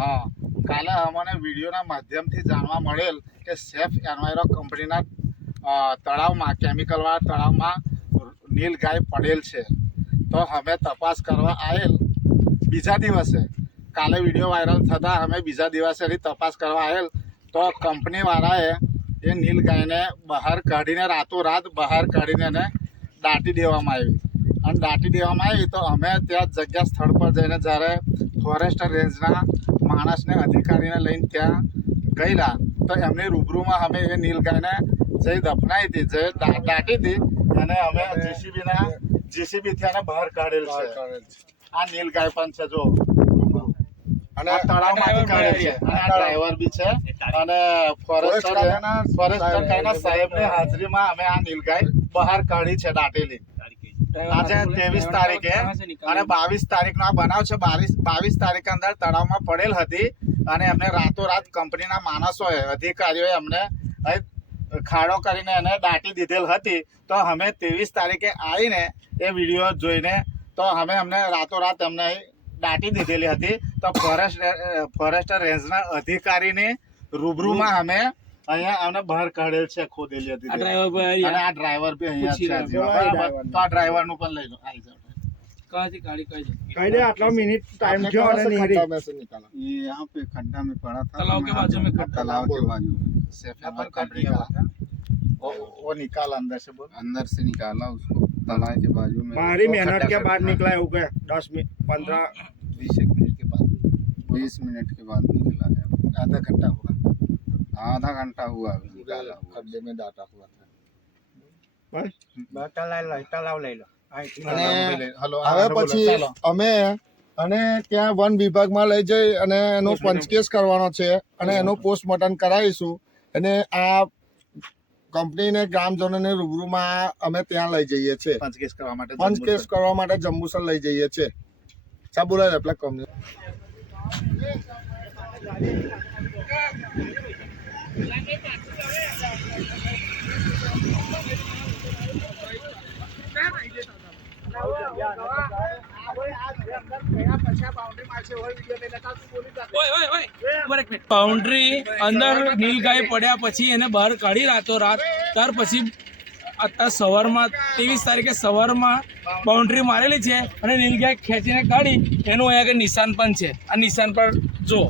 હા. કાલે અમને વિડીયોના માધ્યમથી જાણવા મળેલ કે સેફ એન્વાયરો કંપનીના તળાવમાં કેમિકલવાળા તળાવમાં નીલ ગાય પડેલ છે. તો અમે તપાસ કરવા આવેલ બીજા દિવસે. કાલે વીડિયો વાયરલ થતાં અમે બીજા દિવસે એની તપાસ કરવા આવેલ. તો કંપનીવાળાએ એ નીલ ગાયને બહાર કાઢીને રાતોરાત બહાર કાઢીને એને દાટી દેવામાં આવી. અને દાટી દેવામાં આવી તો અમે ત્યાં જગ્યા સ્થળ પર જઈને જ્યારે ફોરેસ્ટ રેન્જના માણસને અધિકારીને લઈને ત્યાં ગયેલા. તો એમની રૂબરૂમાં અમે એ નીલગાયને જે દફનાઈ હતી જે દાટી હતી એને અમે જીસીબીના જીસીબીથી એને બહાર કાઢેલ છે. આ નીલગાય પણ છે જો. અને તળાવમાંથી કાઢેલ છે. અને ડ્રાઈવર બી છે. અને ફોરેસ્ટર ફોરેસ્ટર કાયના સાહેબની હાજરીમાં અમે આ નીલગાય બહાર કાઢી છે દાટેલી. આજે ત્રેવીસ તારીખે. અને બાવીસ તારીખનો આ બનાવ છે. બાવીસ બાવીસ તારીખે અંદર તળાવમાં પડેલ હતી અને એમને રાતોરાત કંપનીના માણસોએ અધિકારીઓએ અમને ખાડો કરીને એને દાટી દીધેલ હતી. તો અમે ત્રેવીસ તારીખે આવીને એ વીડિયો જોઈને તો અમે અમને રાતોરાત એમને અહીં દાટી દીધેલી હતી. તો ફોરેસ્ટ ફોરેસ્ટર રેન્જના અધિકારીની રૂબરૂમાં અમે અહીંયા અમને બહાર કાઢેલ છે ખોદેલી હતી આ ડ્રાઈવર ભાઈ અને આ ડ્રાઈવર બી અહીંયા છે પૂછી હજી. રહ્યો. બરાબર તો આ ડ્રાઈવર નું પણ લઈ લો આવી જાઓ કહાથી ગાડી કઈ છે कहीं दे आटला मिनट टाइम आपने जो कहाँ है से नहीं खड्डा रही में से निकाला ये यहाँ पे खड्डा में पड़ा था तालाब के बाजू में खड्डा। तालाब के बाजू में सेफ यहाँ पर नंबर कर कंपनी दिया का वो वो निकाल अंदर से बोल अंदर से निकाला उसको तालाब के बाजू में बाहरी उसको मेहनत खड्डा के कर बाद दिया। निकला हो गया दस मिनट पंद्रह बीस एक मिनट के बाद बीस मिनट के बाद निकला है आधा घंटा हुआ आधा घंटा हुआ अभी निकाला हुआ खड्डे में डाटा हुआ था तलाव लई लो અને હલો હવે પછી અમે અને ત્યાં વન વિભાગમાં લઈ જઈ અને એનો પંચકેસ કરવાનો છે અને એનું પોસ્ટમોર્ટમ કરાવીશું અને આ કંપનીને ગ્રામજનોને રૂબરૂમાં અમે ત્યાં લઈ જઈએ છીએ પંચકેસ કરવા માટે પંચકેસ કરવા માટે જંબુસર લઈ જઈએ છીએ સા બોલાય આપલા કંપની બાઉન્ડ્રી અંદર નીલગાય પડ્યા પછી એને બહાર કાઢી રાતો રાત. ત્યાર પછી અત્યારે સવારમાં, ત્રેવીસ તારીખે સવારમાં બાઉન્ડ્રી મારેલી છે અને નીલગાય ખેંચીને કાઢી. એનું અહીંયા નિશાન પણ છે. આ નિશાન પર જો